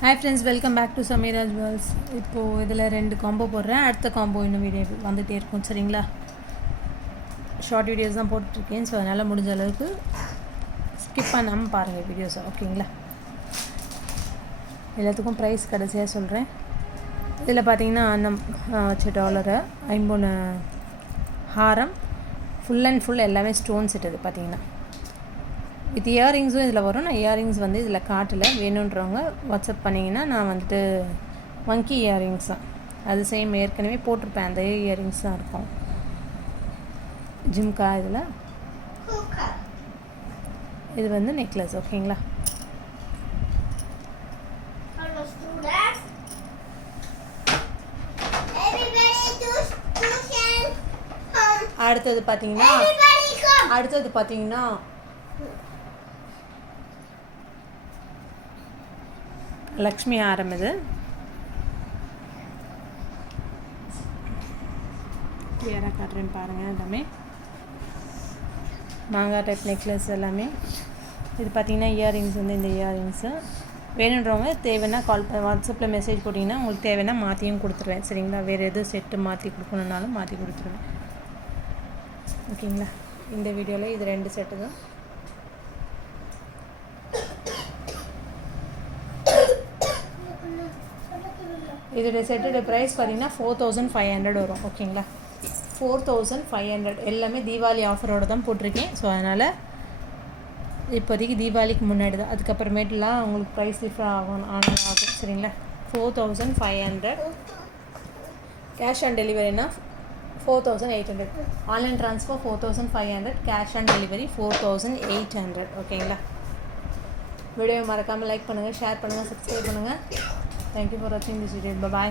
Hi friends, welcome back to Sameeraj worlds. இப்போது இதில் 2 combo போடுறேன். அடுத்த காம்போ இன்னும் வீடியோ வந்துகிட்டே இருக்கும். சரிங்களா, ஷார்ட் வீடியோஸ் தான் போட்டுட்ருக்கேன். ஸோ அதனால் முடிஞ்ச அளவுக்கு ஸ்கிப் பண்ணாமல் பாருங்கள் வீடியோஸை. ஓகேங்களா, எல்லாத்துக்கும் ப்ரைஸ் கடைசியாக சொல்கிறேன். இதில் பார்த்தீங்கன்னா $1 ஐம்பொன் ஹாரம் ஃபுல் அண்ட் ஃபுல் எல்லாமே ஸ்டோன் செட். இது பார்த்தீங்கன்னா வித் இயரிங்ஸும் இதில் வரும். நான் இயரிங்ஸ் வந்து இதில் காட்டலை. வேணுன்றவங்க வாட்ஸ்அப் பண்ணிங்கன்னா நான் வந்துட்டு மங்கி இயரிங்ஸ் தான், அது சேம் ஏற்கனவே போட்டிருப்பேன். அந்த இயரிங்ஸ் தான் இருக்கும். ஜிம்கா இதில் இது வந்து நெக்லஸ். ஓகேங்களா, அடுத்தது பார்த்தீங்கன்னா லக்ஷ்மி ஹாரம். இது கிளியராக காட்டுறேன் பாருங்கள். எல்லாமே மாங்காய் டைப் நெக்லஸ் எல்லாமே. இது பார்த்திங்கன்னா இயரிங்ஸ் வந்து இந்த இயரிங்ஸு வேணுன்றவங்க தேவைன்னா கால் வாட்ஸ்அப்பில் மெசேஜ் போட்டிங்கன்னா உங்களுக்கு தேவைன்னா மாற்றியும் கொடுத்துருவேன். சரிங்களா, வேறு எதுவும் செட்டு மாற்றி கொடுக்கணுன்னாலும் மாற்றி கொடுத்துருவேன். ஓகேங்களா, இந்த வீடியோவில் இது 2 செட்டு தான். இதோட செட்டோட ப்ரைஸ் பார்த்தீங்கன்னா 4500 வரும். ஓகேங்களா, 4500 எல்லாமே தீபாவளி ஆஃபரோடு தான் போட்டிருக்கேன். ஸோ அதனால் இப்போதைக்கு தீபாவளிக்கு முன்னாடி தான், அதுக்கப்புறமேட்டுலாம் உங்களுக்கு ப்ரைஸ் டிஃபர் ஆகும். சரிங்களா, 4500. கேஷ் ஆன் டெலிவரினா 4800. Online transfer 4500. Cash on delivery 4800. ஓகேங்களா, வீடியோ மறக்காமல் லைக் பண்ணுங்கள், ஷேர் பண்ணுங்கள், சப்ஸ்கிரைப் பண்ணுங்கள். Thank you for watching this video. Bye bye.